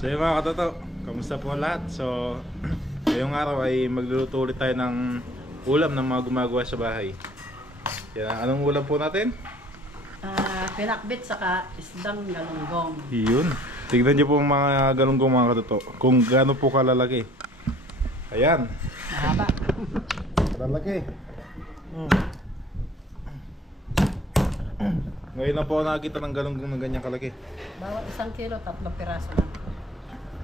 So yung mga katoto, kamusta po lahat? So ngayong araw ay magluluto ulit tayo ng ulam ng mga gumagawa sa bahay. Yan, anong ulam po natin? Pinakbit saka isdang galunggong. Yun. Tignan niyo po mga galunggong mga katoto, kung gaano po kalalaki. Ayan. Mahaba. Kalalaki. Ngayon na po ako nakakita ng galunggong ng ganyang kalaki. Bawat 1 kilo, 3 piraso lang.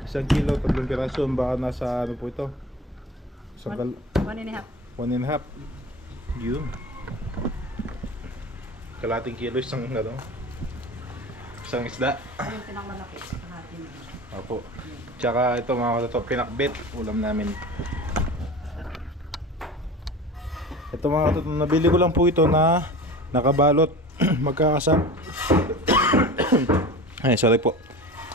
1 kilo, 3 piraso. Baka nasa ano po ito? Sa 1.5. 1.5. Yun. Kalating kilo isang ano? Isang isda. Yung pinakamalaki sa kahati niya. Opo. Tsaka ito mga katoto, pinakbit. Ulam namin. Ito mga katoto, nabili ko lang po ito na nakabalot. Magkakasama. Ay, sorry po.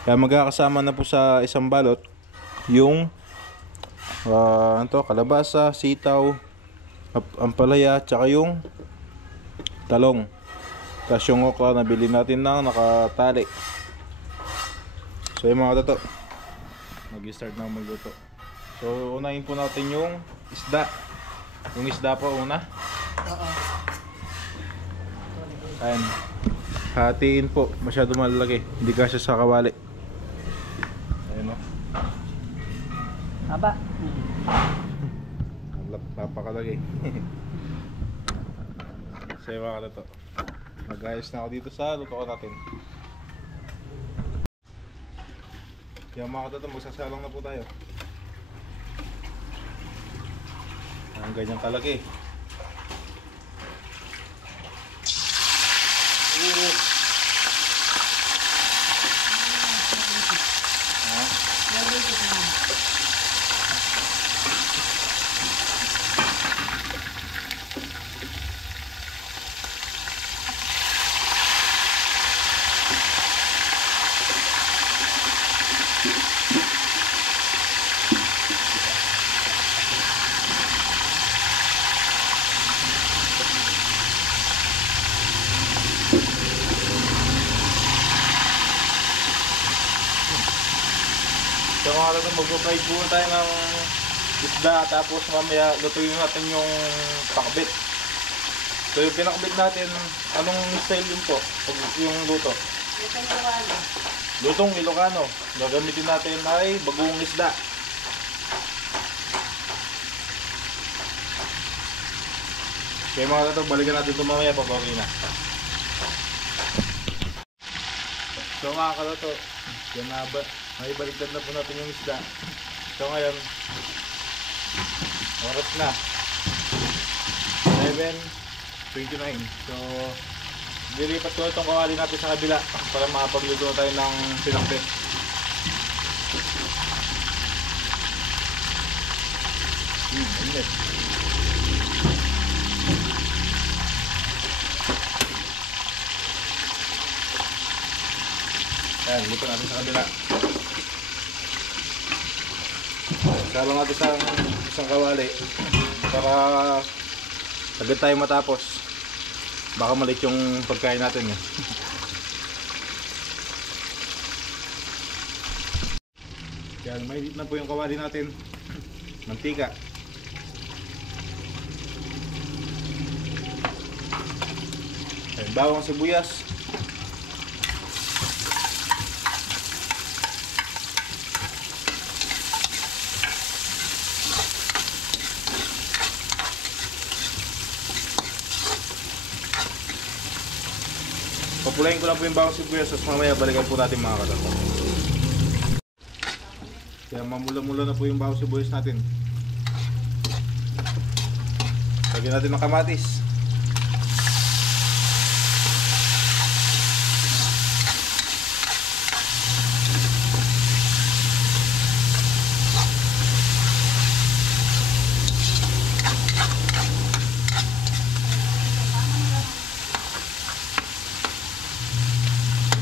Kaya magkakasama na po sa isang balot yung kalabasa, sitaw, ampalaya, tsaka yung talong. Tapos yung okra nabili natin na nakatali. So yung mga katoto, mag-start na magluto. So unahin po natin yung isda. Yung isda po una. Oo. Ayan. Hatiin po. Masyado malalaki. Hindi kasya sa kawali. Ayan o. Haba. Napakalaki. So yung mga katoto, mag-ayos na ako dito sa luto ko natin. Yung mga katoto, magsasalang na po tayo. Ang ganyang kalaki. So mga katoto, mag-fry po tayo ng isda, tapos mamaya lutuin natin yung pakbit. So yung pinakbit natin, anong style yun po? Yung luto? Lutong Ilocano. Lutong Ilocano. Gagamitin natin ay bagoong isda. Kaya mga katoto, balikan natin ito mamaya pag okay na. So mga katoto, yan na ba? May baliktad na po natin yung isda. So ngayon, oras na 7:29. So dilipat ko itong kawali natin sa kabila para makapagluto na tayo ng pinakbit. Init. Ayan, lipat natin sa kabila. Salang natin sa isang kawali para agad tayo matapos. Baka malit yung pagkain natin eh. Yan, mainit na po yung kawali natin. Mantika. Ayan, bawang sibuyas. Papulayin ko lang po yung bawang sibuyas, tapos mamaya balikan po natin mga katoto. Kaya mamula-mula na po yung bawang sibuyas natin. Lagyan natin ng kamatis.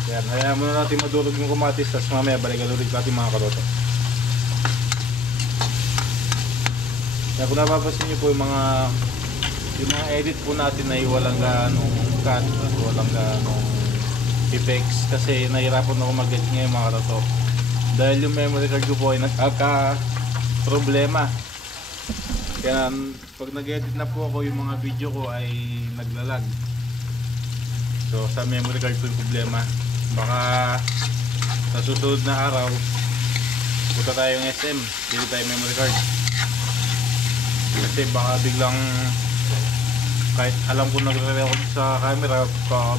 Yan, hayaan muna natin madurog yung kamatis, tapos mamaya balikan ulit natin mga katoto. Kaya kung napapasin nyo po yung mga edit po natin ay walang ganong cut at walang ganong effects kasi nahirapan ako mag-edit ngayon mga katoto. Dahil yung memory card ko po ay nagkaka-problema. Kaya pag nag-edit na po ako, yung mga video ko ay naglalag. So sa memory card po yung problema. Baka sa susunod na araw punta tayong SM, bili tayo memory card. Kasi baka biglang, kahit alam ko nagre-record sa camera,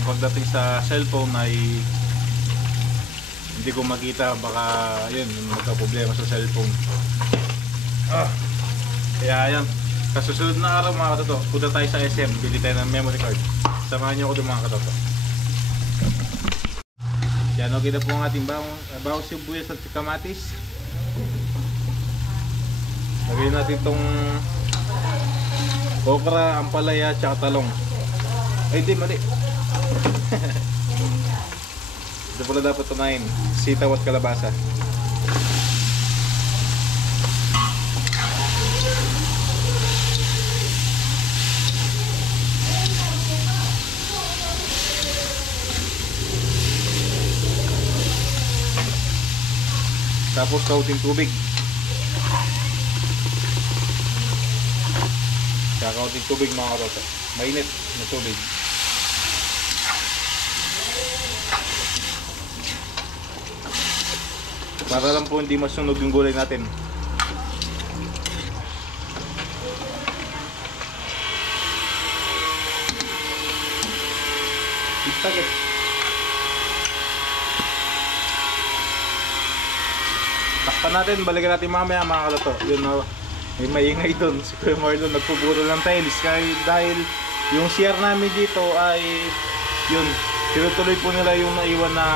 pagdating sa cellphone ay hindi ko makita, baka yun, magka-problema sa cellphone. Kaya yan, sa susunod na araw mga katoto, punta tayo sa SM, bili tayo ng memory card. Samahan nyo ako doon mga katoto. Yan, okay na po ang ating bawang sibuyas at kamatis. Lagyan natin itong okra, ampalaya, tsaka talong. Ay di, mali. Ito pala dapat tunayin, sitaw at kalabasa. Tapos kaunting tubig. Kaya kaunting tubig mga katoto. Mainit na tubig. Para lang po hindi masunog yung gulay natin. Takip. Takpan natin, balikan natin mamaya mga katoto. Yun na, may maingay doon. Si Kuya Marlon nagpuburo ng tiles. Dahil yung CR namin dito ay yun, tinutuloy po nila yung naiwan na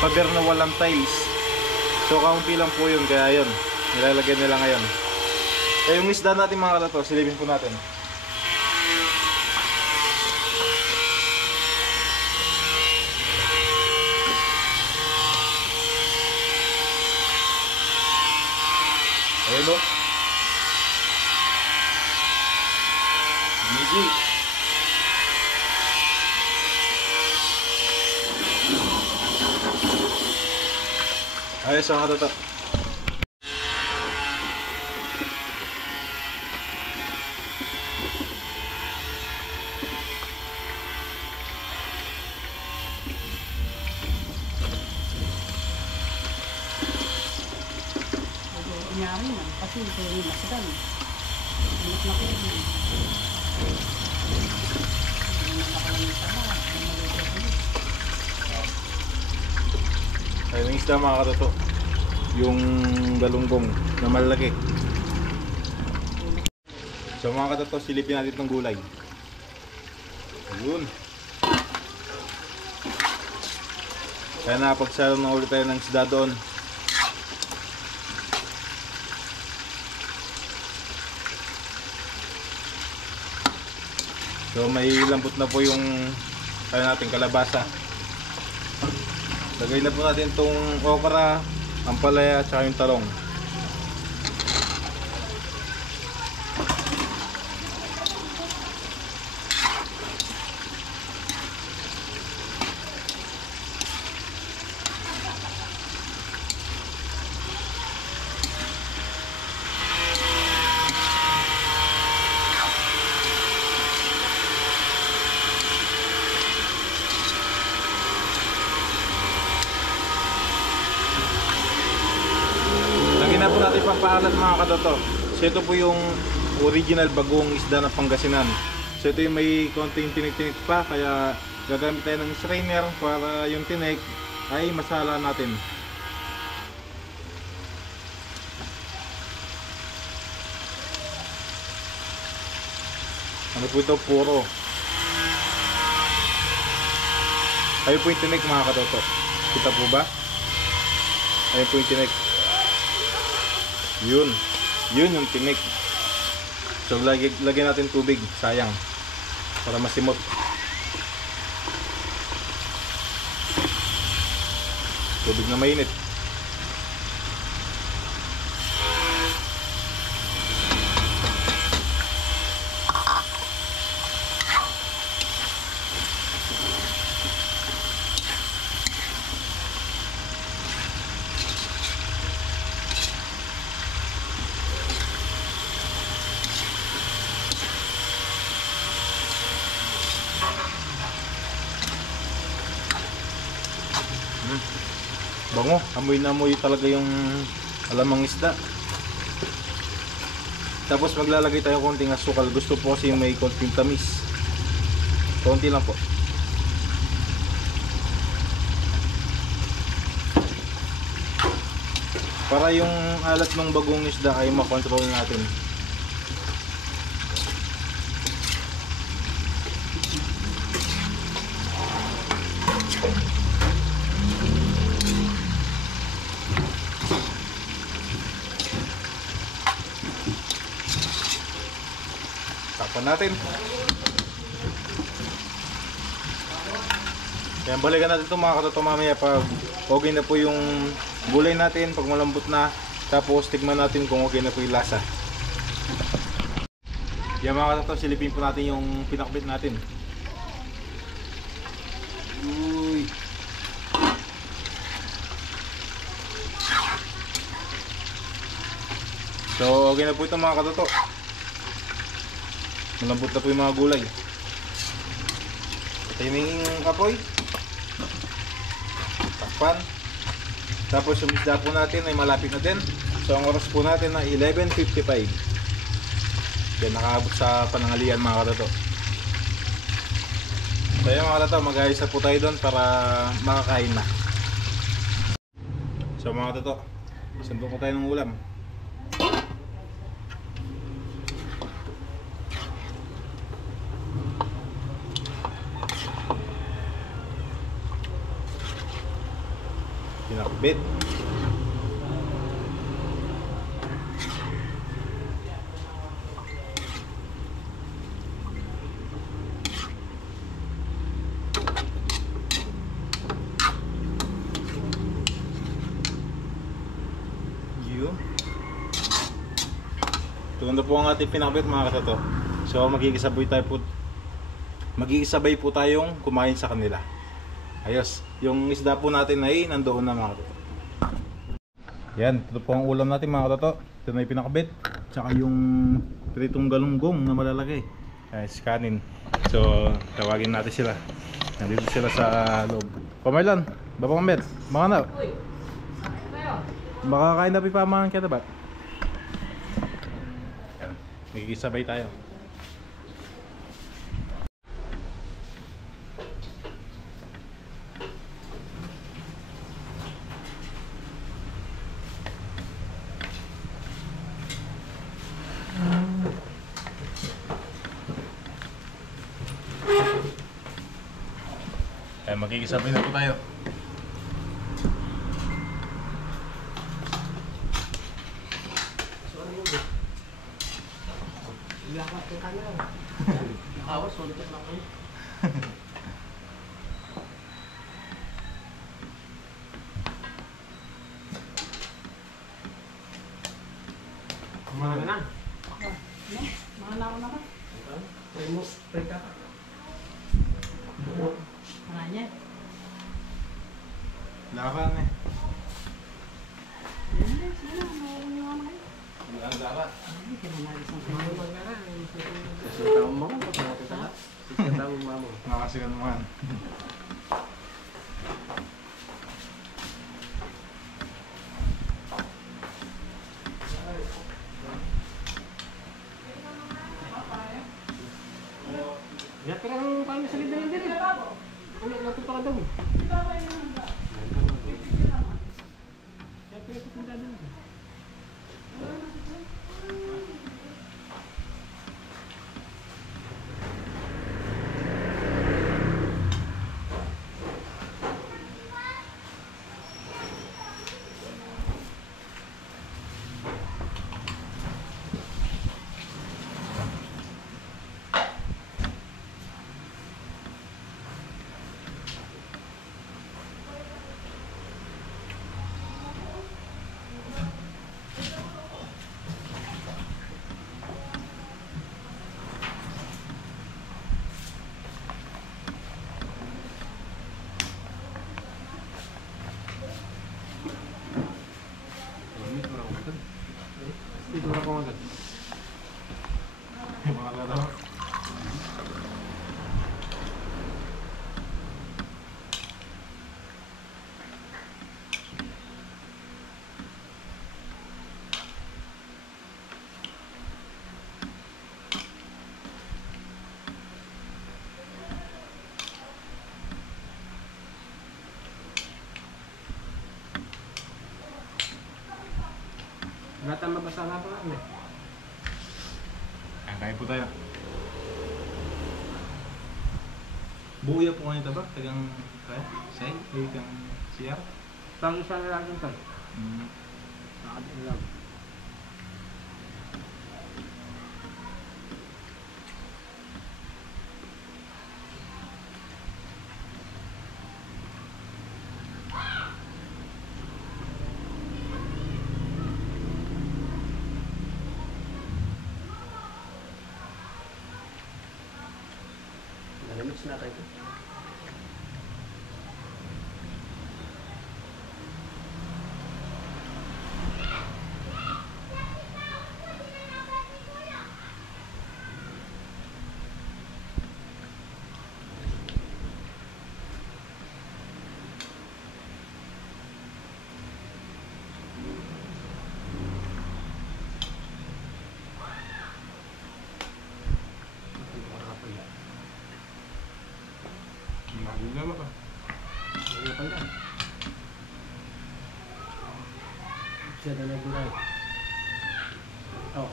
pader na walang tiles. So kaunti lang po yun, kaya yun, nilalagyan nila ngayon. Yung isda natin mga katoto, silipin po natin. Ayun o. Easy. Ayos ang katoto. Kunyari man, kasi ito yung masdan. Anak na ko yun. Nakakalamit ka na. Ayun yung isda mga katoto. Yung galunggong na malaki. So mga katoto, silipin natin itong gulay. Ayun. Kaya napagsalo na ulit tayo ng isda doon. So may lambot na po yung natin kalabasa. Lagay na po natin itong okra, ampalaya, at yung talong. Lagyan na po natin pampaalat mga katoto. So ito po yung original bagong isda ng Pangasinan. So ito yung may konting tinik-tinik pa, kaya gagamit tayo ng strainer para yung tinik ay masala natin. Ano po ito? Puro. Ayun po yung tinik mga katoto. Kita po ba? Ayun po yung tinik. Yun yung tinik. So lagyan natin tubig, sayang, para masimot. Tubig na mainit. Bango, amoy na amoy talaga yung alamang isda. Tapos maglalagay tayo konting asukal. Gusto po kasi may konting tamis. Konti lang po. Para yung alat ng bagong isda ay makontrol natin. Tapan natin. Yan, balikan natin ito mga katoto mamaya pag okay na po yung gulay natin, pag malambot na. Tapos tignan natin kung okay na po yung lasa. Yan mga katoto, silipin po natin yung pinakbit natin. Uy. So okay na po ito mga katoto. Malambot na po yung mga gulay. Timing kapoy. Takpan. Tapos yung isda po natin ay malapit na din. So ang oras po natin na 11:55. Yan, nakaabot sa panangalian mga katoto. So yan mga katoto, mag-ayos na po tayo doon para makakain na. So mga katoto, sandok ko tayo ng ulam. Pinakbit. Ito na po ang ating pinakbit mga katoto. So magkikisabay po tayong kumain sa kanila. Ayos, yung isda po natin ay nandoon na mga katoto. Yan, ito po ang ulam natin mga katoto. Ito na yung pinakbit. Tsaka yung pritong galunggong na malalagay. Ayos, kanin. So tawagin natin sila. Nandito sila sa loob. Pamarlan, Baba Met, mga na. Makakain na pipamahan kita ba? Yan, magkikisabay tayo. Ayan, magkikisabay na po tayo. Kumain na. Mga naon na ka. Primos, preka. Maranya. Laban eh. Hindi, sila. Mayroon yung ano kayo. Ang dapat. Hindi, kinamayos ang Mga kayo. magkara. Kasi taong mo. Kasi taong mamo. Makasigan naman. Ya, pero ang paano sa lidan din. Ulit na ito pa daw. Dito na ko agad. Mga laro. Lahat ang mabasa nga pa kami. Kain po tayo. Buya po ngayon ba? Tagang kaya? Say? Tagang siyar? Tango siya na lang ito. Mm. Nakabit lang. Nalimits na tayo. Lagi na ba? Ano pa yan? Siya na nagulay. Oh.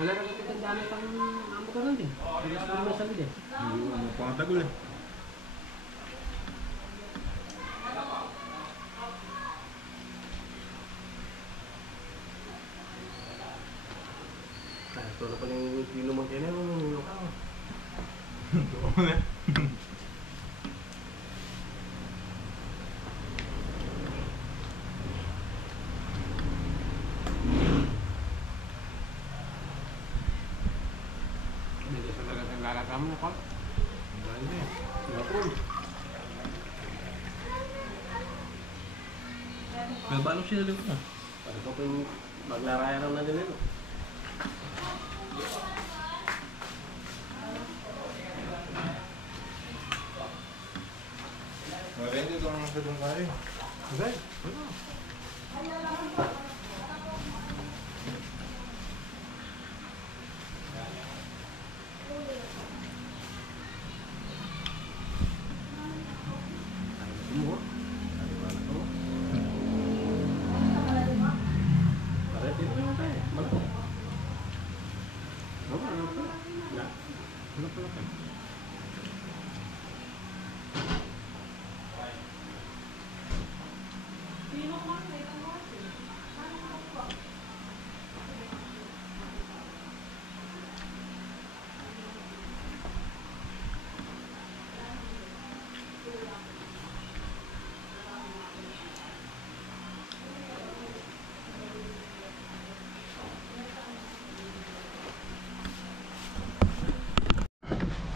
Wala na kasi tandaan pang amo ka rin din. Bigas mo naman sa gid eh. Hindi mo pangtagol eh. Ito na pala yung inuman kayo na yung lukaw. Doon eh. Hindi sa talaga ang lalakam na pa. Dahil eh. Napon. May balong siya dito mo. Para ko po yung maglaraya raw na din ito. Maganda ito ang sadong kayo. Okay. Ano?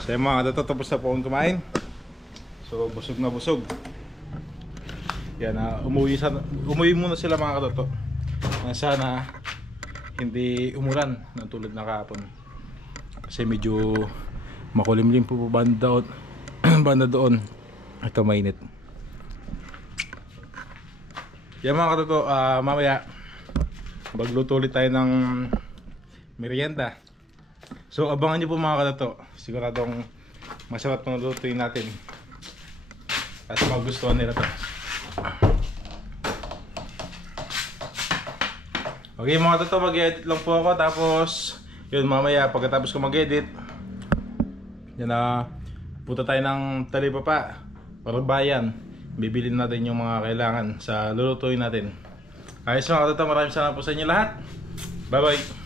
So yung mga katoto, tapos na po akong kumain. So busog na busog. Yan, umuwi muna sila mga katoto. Sana hindi umulan ng tulad na kahapon. Kasi medyo makulimlim po banda, banda doon. Ito mainit. Yan mga katoto, mamaya magluto ulit tayo ng merienda. So abangan nyo po mga katoto. Siguradong masarap na lutuin natin. At magustuhan nila to. Okay mga katoto, mag-edit lang po ako. Tapos yun, mamaya pagkatapos ko mag-edit, yan na, punta tayo ng Talipapa para bayan. Bibili natin yung mga kailangan sa lulutuin natin. Ayos mga katoto, maraming salamat po sa inyo lahat. Bye bye.